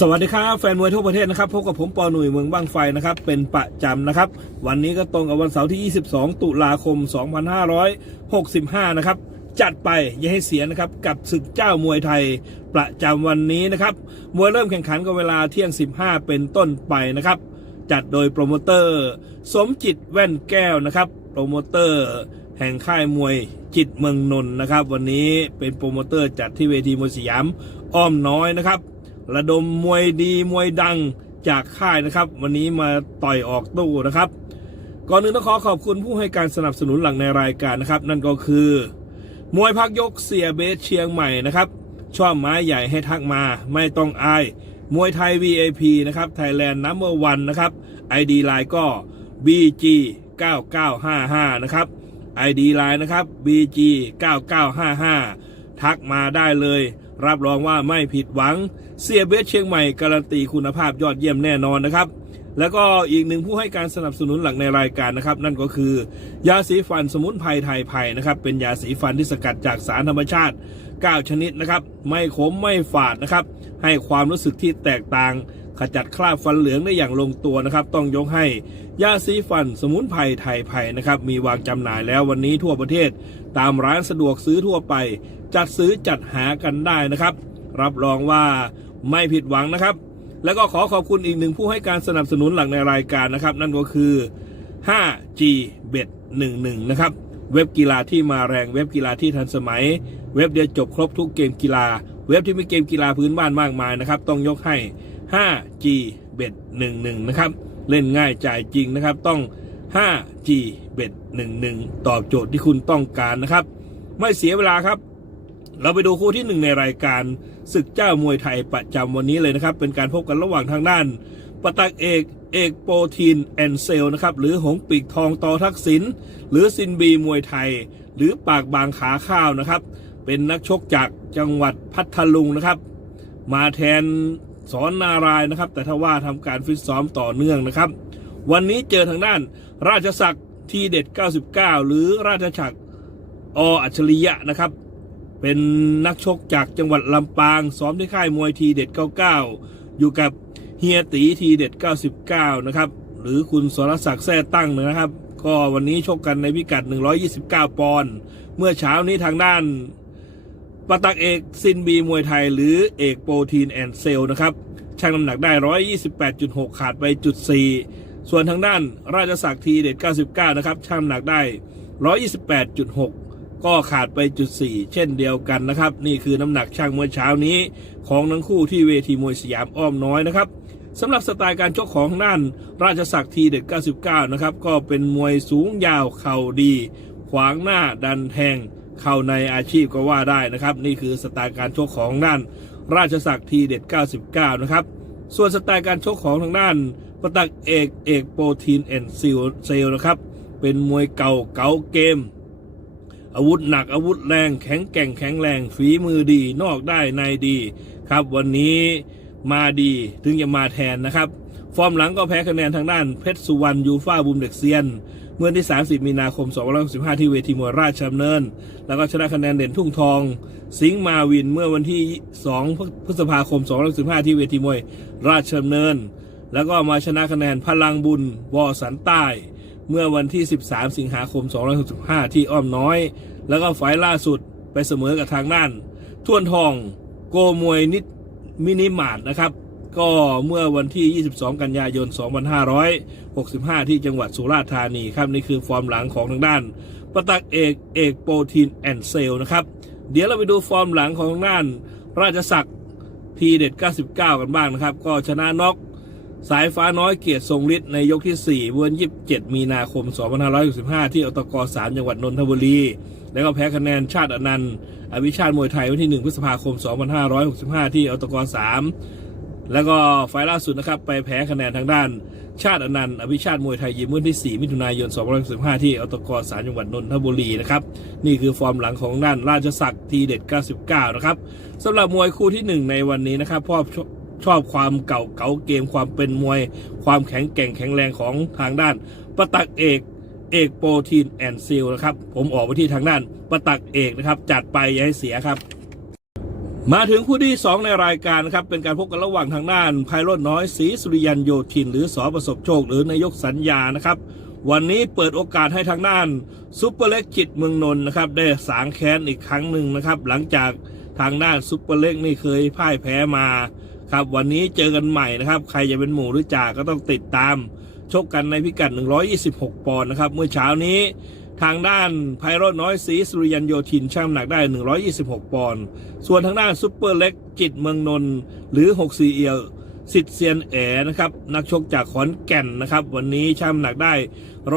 สวัสดีครับแฟนมวยทั่วประเทศนะครับพบกับผมปอหนุ่ยเมืองบ้างไฟนะครับเป็นประจำนะครับ วันนี้ก็ตรงกับวันเสาร์ที่ 22 ตุลาคม 2565 นะครับ จัดไปอย่าให้เสียนะครับกับศึกเจ้ามวยไทยประจำวันนี้นะครับ มวยเริ่มแข่งขันก็เวลาเที่ยง 15 เป็นต้นไปนะครับ จัดโดยโปรโมเตอร์ สมจิตแว่นแก้วนะครับ โปรโมเตอร์แห่งค่ายมวยจิตเมืองนนท์นะครับ วันนี้เป็นโปรโมเตอร์จัดที่เวทีมวยสยามอ้อมน้อยนะครับ ระดมมวยดีมวยดังจากค่ายนะครับ วันนี้มาต่อยออกตู้นะครับ ก่อนอื่นต้องขอขอบคุณผู้ให้การสนับสนุนหลังในรายการนะครับ นั่นก็คือ มวยพักยกเสียเบสเชียงใหม่นะครับชอบไม้ใหญ่ให้ทักมา ไม่ต้องอายมวยไทย VIP นะครับ Thailand Number One นะครับ ID ไลน์ก็ BG 9955นะครับ ID ไลน์นะครับ BG 9955ทักมาได้เลย รับรองว่าไม่ผิดหวังเสียเบสเชียงใหม่การันตีคุณภาพยอดเยี่ยมแน่นอนนะครับ แล้วก็อีกหนึ่งผู้ให้การสนับสนุนหลักในรายการนะครับ นั่นก็คือยาสีฟันสมุนไพรไทยไผ่นะครับ เป็นยาสีฟันที่สกัดจากสารธรรมชาติ 9 ชนิดนะครับ ไม่ขมไม่ฝาดนะครับ ให้ความรู้สึกที่แตกต่าง ขจัดคราบฟันเหลืองได้อย่างลงตัวนะครับ ต้องยกให้ยาสีฟันสมุนไพรไทยไผ่นะครับ มีวางจำหน่ายแล้ววันนี้ทั่วประเทศ ตามร้านสะดวกซื้อทั่วไป จัดซื้อจัดหากันได้นะครับ รับรองว่าไม่ผิดหวังนะครับ แล้วก็ขอขอบคุณอีกหนึ่งผู้ให้การสนับสนุนหลักในรายการนะครับ นั่นก็คือ 5G Bet 11 นะครับ เว็บกีฬาที่มาแรงเว็บกีฬาที่ทันสมัย เว็บเดียวจบครบทุกเกมกีฬา เว็บที่มีเกมกีฬาพื้นบ้านมากมายนะครับ ต้องยกให้ 5G Bet 11 นะครับ เล่นง่ายจ่ายจริงนะครับ ต้อง 5G Bet 11 ตอบโจทย์ที่คุณต้องการนะครับ ไม่เสียเวลาครับ เราไปดูคู่ที่หนึ่งในรายการศึกเจ้ามวยไทยประจำวันนี้เลยนะครับ เป็นการพบกันระหว่างทางด้านปตักเอกเอกโปรทีนแอนเซลนะครับหรือหงปีกทองตอทักษิณหรือซินบีมวยไทย หรือปากบางขาข้าวนะครับ เป็นนักชกจากจังหวัดพัทลุงนะครับ มาแทน สอนนารายนะครับ แต่ถ้าว่าทำการฟิตซ้อมต่อเนื่องนะครับ วันนี้เจอทางด้านราชศักดิ์ทีเด็ด 99 หรือราชศักดิ์ออัจฉริยะนะครับ เป็นนักชกจากจังหวัดลำปาง ซ้อมที่ค่ายมวยทีเด็ด 99 อยู่กับเฮียตีทีเด็ด 99 นะครับ หรือคุณสรศักดิ์แท้ตั้งนะครับ ก็วันนี้ชกกันในพิกัด 129 ปอนด์เมื่อเช้านี้ทางด้าน ปตักเอกซินบีมวยไทยหรือเอกโปรทีนแอนเซลนะครับชั่งน้ำหนักได้ 128.6 ขาดไปจุด4ส่วนทางด้านราชศักดิ์ทีเด็ด 99 นะครับชั่งน้ำหนักได้ 128.6 ก็ขาดไปจุด4เช่นเดียวกันนะครับ นี่คือน้ำหนักช่างเมื่อเช้านี้ ของทั้งคู่ที่เวทีมวยสยามอ้อมน้อยนะครับสำหรับสไตล์การชกของทางด้านราชศักดิ์ทีเด็ด 99 นะครับก็เป็นมวยสูงยาวเข่าดี ขวางหน้าดันแทง เข้าในอาชีพก็ว่าได้นะครับ นี่คือสไตล์การชกของด้านราชศักดิ์ทีเด็ด 99 นะครับ ส่วนสไตล์การชกของทางด้านประตักเอกเอกโปรทีนแอนซิลเซลนะครับ เป็นมวยเก่าเก๋าเกม อาวุธหนักอาวุธแรงแข็งแกร่งแข็งแรงฝีมือดีนอกได้ในดีครับ วันนี้มาดีถึงจะมาแทนนะครับ ฟอร์มหลังก็แพ้คะแนนทางด้านเพชรสุวรรณยูฟ่าบุมเด็กเซียน เมื่อที่ 30 มีนาคม 2565 ที่เวทีมวยราชดำเนิน แล้วก็ชนะคะแนนเด่นทุ่งทอง สิงห์มาวินเมื่อวันที่ 2 พฤษภาคม 2565 ที่เวทีมวยราชดำเนิน แล้วก็มาชนะคะแนนพลังบุญวอสันใต้ เมื่อวันที่ 13 สิงหาคม 2565 ที่อ้อมน้อย แล้วก็ไฟล์ล่าสุดไปเสมอกับทางด้านท่วนทอง โกมวยนิดมินิมาร์ทนะครับ ก็เมื่อวันที่ 22 กันยายน 2565 ที่จังหวัดสุราษฎร์ธานีครับนี่คือฟอร์มหลังของทางด้านปตักเอกเอกโปรทีนแอนเซลนะครับ เดี๋ยวเราไปดูฟอร์มหลังของทางด้านราชศักดิ์ทีเด็ด 99 กันบ้างนะครับ ก็ชนะน็อกสายฟ้าน้อยเกียรติทรงฤทธิ์ในยกที่ 4 วัน27 มีนาคม 2565 ที่อตก3จังหวัดนนทบุรี แล้วก็แพ้คะแนนชาติอนันต์อภิชาติมวยไทยวันที่ 1 พฤษภาคม 2565 ที่อตก3 แล้วก็ไฟล์ล่าสุดนะครับไปแพ้คะแนนทางด้านชาติอนันต์อภิชาติมวยไทยยิมวันที่ 4 มิถุนายน 2565 ที่อตก3จังหวัดนนทบุรีนะครับ นี่คือฟอร์มหลังของด้านราชศักดิ์ทีเด็ด 99 นะครับสำหรับมวยคู่ที่ 1 ในวันนี้นะครับพ่อชอบความเก่าเก๋าเกมความเป็นมวย ความแข็งแกร่งแข็งแรงของทางด้านปตักเอกเอกโปรทีนแอนซิลนะครับผมออกไปที่ทางด้านปตักเอกนะครับจัดไปอย่าให้เสียครับ มาถึงคู่ที่ 2 ในรายการนะครับ เป็นการพบกันระหว่างทางด้านไพโรจน์น้อยศรีสุริยันโยธิน หรือสอประสบโชค หรือนายกสัญญานะครับ วันนี้เปิดโอกาสให้ทางด้านซุปเปอร์เล็กจิตเมืองนนท์นะครับ ได้สางแค้นอีกครั้งหนึ่งนะครับ หลังจากทางด้านซุปเปอร์เล็กนี่เคยพ่ายแพ้มาครับวันนี้เจอกันใหม่นะครับ ใครจะเป็นหมู่หรือจ่าก็ต้องติดตาม ชกกันในพิกัด 126 ปอนด์นะครับ เมื่อเช้านี้ ทางด้านไพโรจน์น้อยศรีสุริยันโยธินช่างหนักได้ 126 ปอนด์ ส่วนทางด้านซุปเปอร์เล็กจิตเมืองนนท์หรือ 6 4 เอียวสิทธิ์เซียนแอนะครับนักชกจากขอนแก่นนะครับ วันนี้ช่างหนักได้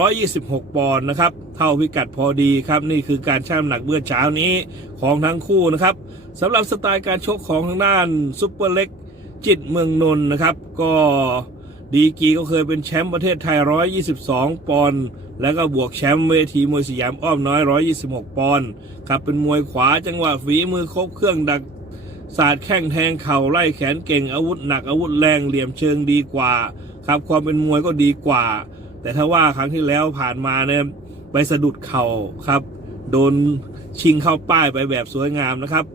126 ปอนด์นะครับ เท่าพิกัดพอดีครับ นี่คือการช่างหนักเมื่อเช้านี้ของทั้งคู่นะครับสำหรับสไตล์การชกของทางด้านซุปเปอร์เล็กจิตเมืองนนท์นะครับ ก็ดีกีก็เคยเป็นแชมป์ประเทศไทย 122 ปอนด์ แล้วก็บวกแชมป์เวทีมวยสยามอ้อมน้อย 126 ปอนด์ครับเป็นมวยขวาจังหวะฝีมือครบเครื่องดักศาสตร์แข้งแทงเข่าไล่แขนเก่งอาวุธหนักอาวุธแรงเหลี่ยมเชิงดีกว่า ครับความเป็นมวยก็ดีกว่า แต่ถ้าว่าครั้งที่แล้วผ่านมาเนี่ยไปสะดุดเข่าครับ โดนชิงเข้าป้ายไปแบบสวยงามนะครับ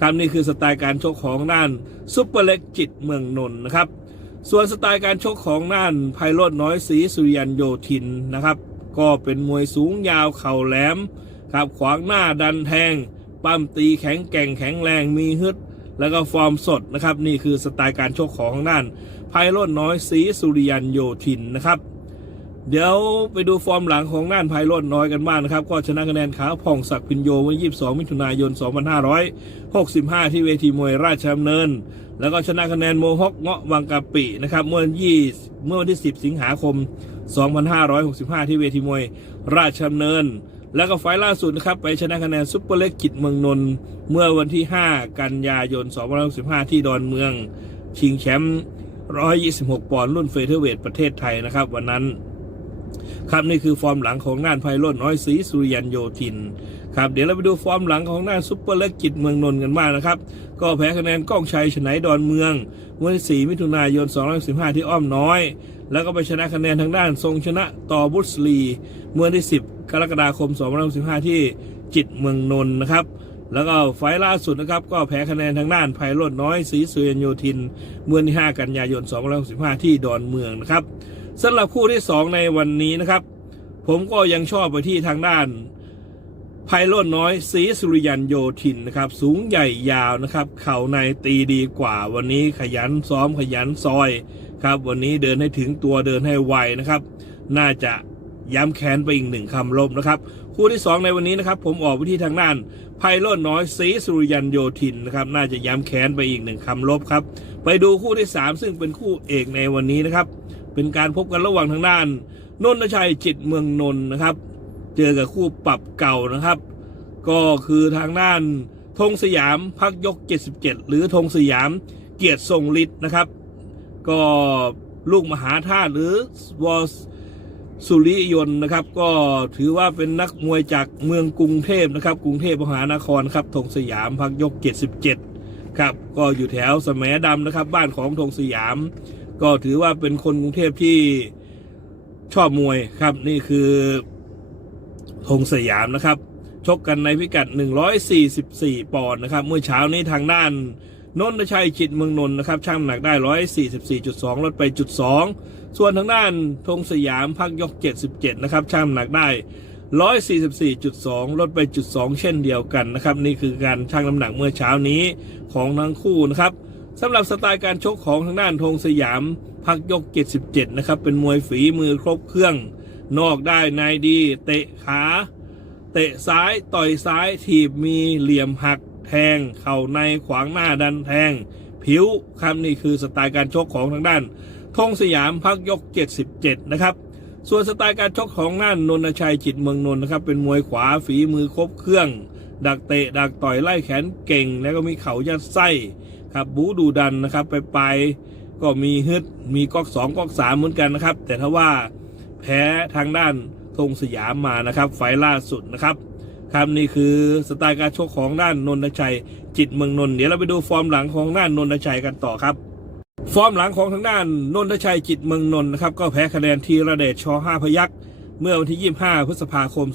ครับนี่คือสไตล์การชกของด้านซุปเปอร์เล็กจิตเมืองนนท์นะครับ ส่วนสไตล์การชกของด้านไพโรจน์น้อยศรีสุริยันโยธินนะครับ ก็เป็นมวยสูงยาวเข่าแหลมครับขวางหน้าดันแทง ปั้มตีแข็งแกร่งแข็งแรงมีฮึด แล้วก็ฟอร์มสดนะครับ นี่คือสไตล์การชกของทางด้านไพโรจน์น้อยศรีสุริยันโยธินนะครับ เดี๋ยวไปดูฟอร์มหลังของด้านไพโรจน์น้อยกันบ้างนะครับ ก็ชนะคะแนนขาผ่องศักดิ์พินโยเมื่อ22 มิถุนายน 2565 ที่เวทีมวยราชดำเนิน แล้วก็ชนะคะแนนโมฮอกเงาะวังกะปินะครับเมื่อ20เมื่อวันที่ 10 สิงหาคม 2565 ที่เวทีมวยราชดำเนิน แล้วก็ไฟล์ล่าสุดนะครับไปชนะคะแนนซุปเปอร์เล็กกิจเมืองนนท์เมื่อวันที่ 5 กันยายน 2565 ที่ดอนเมือง ชิงแชมป์126 ปอนด์รุ่นเฟเธอร์เวทประเทศไทยนะครับ วันนั้น ครับนี่คือฟอร์มหลังของน่านไพโรจน์น้อยศรีสุริยันโยธิน ครับเดี๋ยวเราไปดูฟอร์มหลังของน่าซุปเปอร์เล็กกิจเมืองนนท์กันบ้างนะครับ ก็แพ้คะแนนก้องชัยฉไนดอนเมืองเมื่อ4มิถุนายน 215 ที่อ้อมน้อย แล้วก็ไปชนะคะแนนทางด้านทรงชนะต่อบุสลี เมื่อที่ 10 กรกฎาคม 215 ที่จิตเมืองนนท์นะครับแล้วก็ไฟล์ล่าสุดนะครับก็แพ้คะแนนทางด้านไพโรจน์น้อยศรีสุรยนโยธิน เมื่อที่ 5 กันยายน215ที่ดอนเมืองนะครับสำหรับคู่ที่ 2 ในวันนี้นะครับ ผมก็ยังชอบไปที่ทางด้าน ไพโรจน์น้อยศรีสุริยันโยธินนะครับ สูงใหญ่ยาวนะครับ เข่าในตีดีกว่า วันนี้ขยันซ้อมขยันซอยครับ วันนี้เดินให้ถึงตัวเดินให้ไวนะครับ น่าจะย้ำแค้นไปอีกหนึ่งคำลบนะครับ คู่ที่ 2 ในวันนี้นะครับ ผมออกไปที่ทางด้านไพโรจน์น้อยศรีสุริยันโยธินนะครับ น่าจะย้ำแค้นไปอีกหนึ่งคำลบครับ ไปดูคู่ที่ 3 ซึ่งเป็นคู่เอกในวันนี้นะครับ เป็นการพบกันระหว่างทางด้านนนทชัยจิตเมืองนนท์นะครับ เจอกับคู่ปรับเก่านะครับ ก็คือทางด้านธงสยามพักยก 77 หรือธงสยามเกียรติทรงฤทธิ์นะครับ ก็ลูกมหาธาตุหรือวอสุริยนต์นะครับ ก็ถือว่าเป็นนักมวยจากเมืองกรุงเทพนะครับ กรุงเทพมหานครครับธงสยามพักยก 77 ครับ ก็อยู่แถวสแสมดำนะครับ บ้านของธงสยาม ก็ถือว่าเป็นคนกรุงเทพที่ชอบมวยครับนี่คือ ธงสยามนะครับ ชกกันในพิกัด 144 ปอนด์นะครับ เมื่อเช้านี้ทางด้านนนทชัยจิตเมืองนนท์นะครับช่างน้ำหนักได้ 144.2 ลดไปจุด2ส่วนทางด้านธงสยามพักยก 77 นะครับช่างน้ำหนักได้ 144.2 ลดไปจุด2เช่นเดียวกันนะครับ นี่คือการชั่งน้ำหนักเมื่อเช้านี้ของทั้งคู่นะครับสำหรับสไตล์การชกของทางด้านธงสยามพักยก 77 นะครับ เป็นมวยฝีมือครบเครื่อง นอกได้ในดี เตะขา เตะซ้ายต่อยซ้ายถีบมีเหลี่ยมหักแทง เข่าในขวางหน้าดันแทง ผิวครับนี่คือสไตล์การชกของทางด้านธงสยามพักยก 77 นะครับ ส่วนสไตล์การชกของน่านนนชัยจิตเมืองนนนะครับ เป็นมวยขวาฝีมือครบเครื่อง ดักเตะดักต่อยไล่แขนเก่ง แล้วก็มีเข่ายัดไส้ครับบูดูดันนะครับไปไปก็มีฮึดมีก๊อกสองก๊อกสามเหมือนกันนะครับ แต่ถ้าว่า แพ้ทางด้านธงสยามมานะครับ ไฟล์ล่าสุดนะครับครับนี่คือสไตล์การชกของด้านนนทชัย จิตเมืองนนเดี๋ยวเราไปดูฟอร์มหลังของด้านนนทชัยกันต่อครับ ฟอร์มหลังของทางด้านนนทชัยจิตเมืองนนนะครับก็แพ้คะแนนทีระเดชชห้าพยักษ์เมื่อวันที่ 25 พฤษภาคม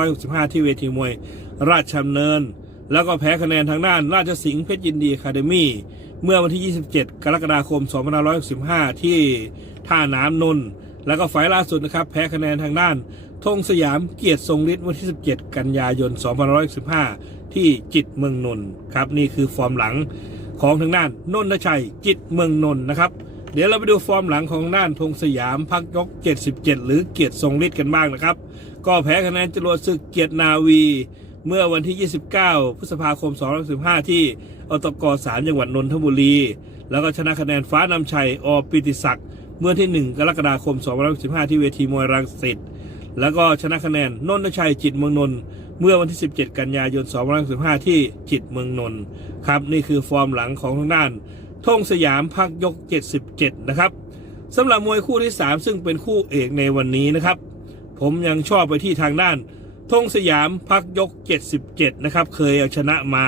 2565 ที่เวทีมวย ราชดำเนิน แล้วก็แพ้คะแนนทางด้านราชสิงห์เพชรยินดีคาเดมี่เมื่อวันที่ 27 กรกฎาคม 2565 ที่ท่าน้ำนนท์ แล้วก็ไฟล์ล่าสุดนะครับ แพ้คะแนนทางด้านธงสยามเกียรติทรงฤทธิ์วันที่ 17 กันยายน 2515 ที่จิตเมืองนนท์ครับ นี่คือฟอร์มหลังของทางด้านนนทชัย จิตเมืองนนท์นะครับ เดี๋ยวเราไปดูฟอร์มหลังของด้านธงสยามพักยก 77 หรือเกียรติทรงฤทธิ์กันบ้างนะครับ ก็แพ้คะแนนจรวดศึกเกียรตินาวี เมื่อวันที่ 29 พฤษภาคม2015 ที่อตกสามจังหวัดนนทบุรี แล้วก็ชนะคะแนนฟ้านำชัยอปิติศักดิ์ เมื่อที่ 1 กรกฎาคม2015ที่เวทีมวยรังสิตแล้วก็ชนะคะแนนนนทชัยจิตเมืองนนท์เมื่อวันที่ 17 กันยายน2515ที่จิตเมืองนนท์ครับนี่คือฟอร์มหลังของทางด้านธงสยามพักยก 77 นะครับสำหรับมวยคู่ที่ 3 ซึ่งเป็นคู่เอกในวันนี้นะครับ ผมยังชอบไปที่ทางด้านธงสยามพักยก 77 นะครับ เคยเอาชนะมา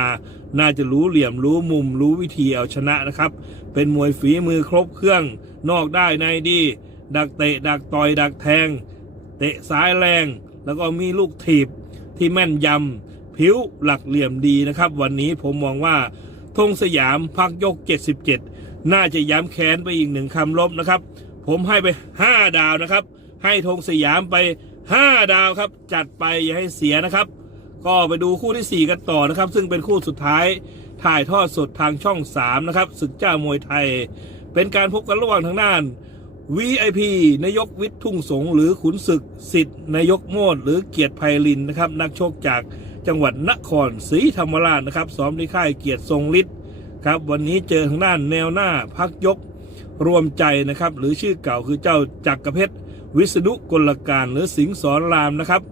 น่าจะรู้เหลี่ยมรู้มุมรู้วิธีเอาชนะนะครับ เป็นมวยฝีมือครบเครื่อง นอกได้ในดี ดักเตะดักต่อยดักแทง เตะซ้ายแรง แล้วก็มีลูกถีบที่แม่นยำผิวหลักเหลี่ยมดีนะครับ วันนี้ผมมองว่าธงสยามพักยก 77 น่าจะย้ำแค้นไปอีกหนึ่งคำลบนะครับ ผมให้ไป 5 ดาวนะครับ ให้ธงสยามไป 5 ดาวครับ จัดไปอย่าให้เสียนะครับ ก็ไปดูคู่ที่ 4 กันต่อนะครับ ซึ่งเป็นคู่สุดท้ายถ่ายทอดสดทางช่อง 3 นะครับศึกเจ้ามวยไทย เป็นการพบกันระหว่างทางด้าน VIP นายกวิทย์ทุ่งสงหรือขุนศึกสิทธิ์นายกโมดหรือเกียรติไพลินนะครับ นักชกจากจังหวัดนครศรีธรรมราชนะครับซ้อมที่ค่ายเกียรติทรงฤทธิ์ครับ วันนี้เจอทางด้านแนวหน้าพักยกรวมใจนะครับ หรือชื่อเก่าคือเจ้าจักรเพชรวิษณุกลการหรือสิงห์สอนรามนะครับ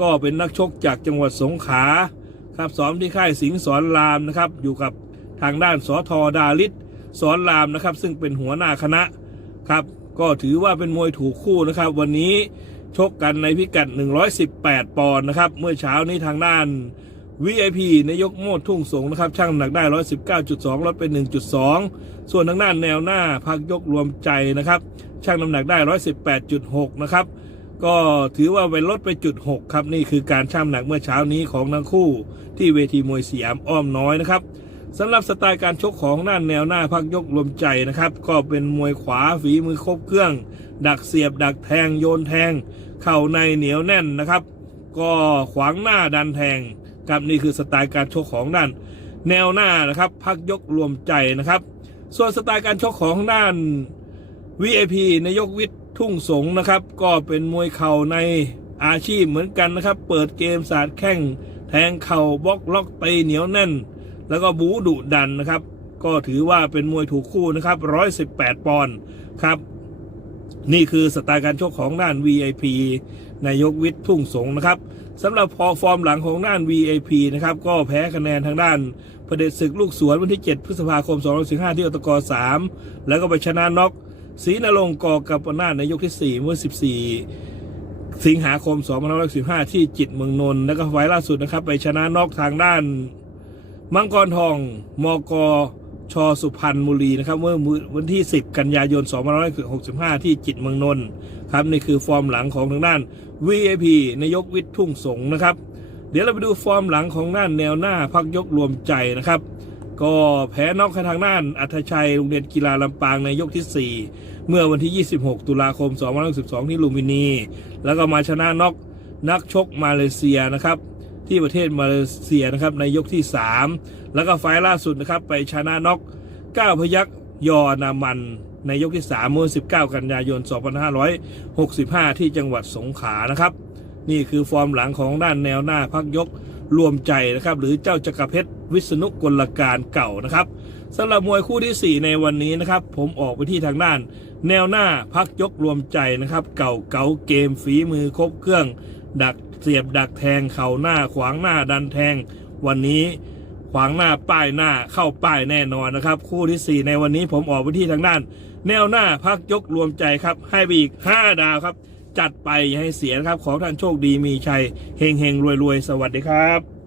ก็เป็นนักชกจากจังหวัดสงขลาครับซ้อมที่ค่ายสิงห์สอนรามนะครับ อยู่กับทางด้านสอทอดาลิศสอนรามนะครับ ซึ่งเป็นหัวหน้าคณะครับ ก็ถือว่าเป็นมวยถูกคู่นะครับ วันนี้ชกกันในพิกัด 118 ปอนด์นะครับ เมื่อเช้านี้ทางด้าน VIP นายกโมดทุ่งสงนะครับ ช่างน้ำหนักได้ 119.2 ลดเป็น 1.2 ส่วนทางด้านแนวหน้าพักยกรวมใจนะครับ ช่างน้ำหนักได้ 118.6 นะครับ ก็ถือว่าเป็นลดไปจุด 6 ครับ นี่คือการช่ำหนักเมื่อเช้านี้ของทั้งคู่ที่เวทีมวยสยามอ้อมน้อยนะครับสำหรับสไตล์การชกของด้านแนวหน้าพักยกรวมใจนะครับ ก็เป็นมวยขวาฝีมือครบเครื่อง ดักเสียบดักแทงโยนแทง เข่าในเหนียวแน่นนะครับ ก็ขวางหน้าดันแทงครับนี่คือสไตล์การชกของด้าน แนวหน้านะครับพักยกรวมใจนะครับ ส่วนสไตล์การชกของด้าน VIP นายกวิทย์ ทุ่งสงนะครับ ก็เป็นมวยเข่าในอาชีพเหมือนกันนะครับ เปิดเกมสาดแข้งแทงเข่าบล็อกล็อกตีเหนียวแน่น แล้วก็บูดุดันนะครับ ก็ถือว่าเป็นมวยถูกคู่นะครับ118 ปอนด์ครับ นี่คือสไตล์การชกของด้าน VIP นายกวิทย์ทุ่งสงนะครับสำหรับพอฟอร์มหลังของด้าน VIP นะครับก็แพ้คะแนนทางด้านประเด็จศึกลูกสวนวันที่ 7 พฤษภาคม2015ที่อตก3แล้วก็ไปชนะน็อก ศรีนรงค์กอกับนาถในยกที่ 4 เมื่อ 14 สิงหาคม 2515ที่จิตเมืองนนท์แล้วก็ไฟล์ล่าสุดนะครับ ไปชนะนอกทางด้าน มังกรทอง มกชสุพรรณบุรีนะครับ เมื่อวันที่ 10 กันยายน 2565 ที่จิตเมืองนนท์ครับนี่คือฟอร์มหลังของทางด้าน VIP นายกวิทย์ทุ่งสงนะครับ เดี๋ยวเราไปดูฟอร์มหลังของด้านแนวหน้าพักยกรวมใจนะครับ ก็แพ้นอกทางด้านอัธชัยโรงเรียนกีฬาลำปางในยกที่ 4 เมื่อวันที่ 26 ตุลาคม 2012 ที่ลุมพินี แล้วก็มาชนะน็อกนักชกมาเลเซียนะครับ ที่ประเทศมาเลเซียนะครับในยกที่ 3 แล้วก็ไฟล์ล่าสุดนะครับไปชนะน็อก9พยักยอนามันในยกที่ 3 เมื่อ 19 กันยายน 2565 ที่จังหวัดสงขลานะครับ นี่คือฟอร์มหลังของด้านแนวหน้าพักยก รวมใจนะครับ หรือเจ้าจักรเพชรวิษณุกลการเก่านะครับสำหรับมวยคู่ที่ 4 ในวันนี้นะครับ ผมออกไปที่ทางด้าน แนวหน้าพักยกรวมใจนะครับ เก่าเก๋าเกมฝีมือครบเครื่อง ดักเสียบดักแทงเข่าหน้าขวางหน้าดันแทง วันนี้ขวางหน้าป้ายหน้าเข้าป้ายแน่นอนนะครับ คู่ที่ 4 ในวันนี้ผมออกไปที่ทางด้าน แนวหน้าพักยกรวมใจครับ ให้ไปอีก 5 ดาวครับ จัดไปอย่าให้เสียนะครับ ขอท่านโชคดีมีชัยเฮงเฮงรวยรวยสวัสดีครับ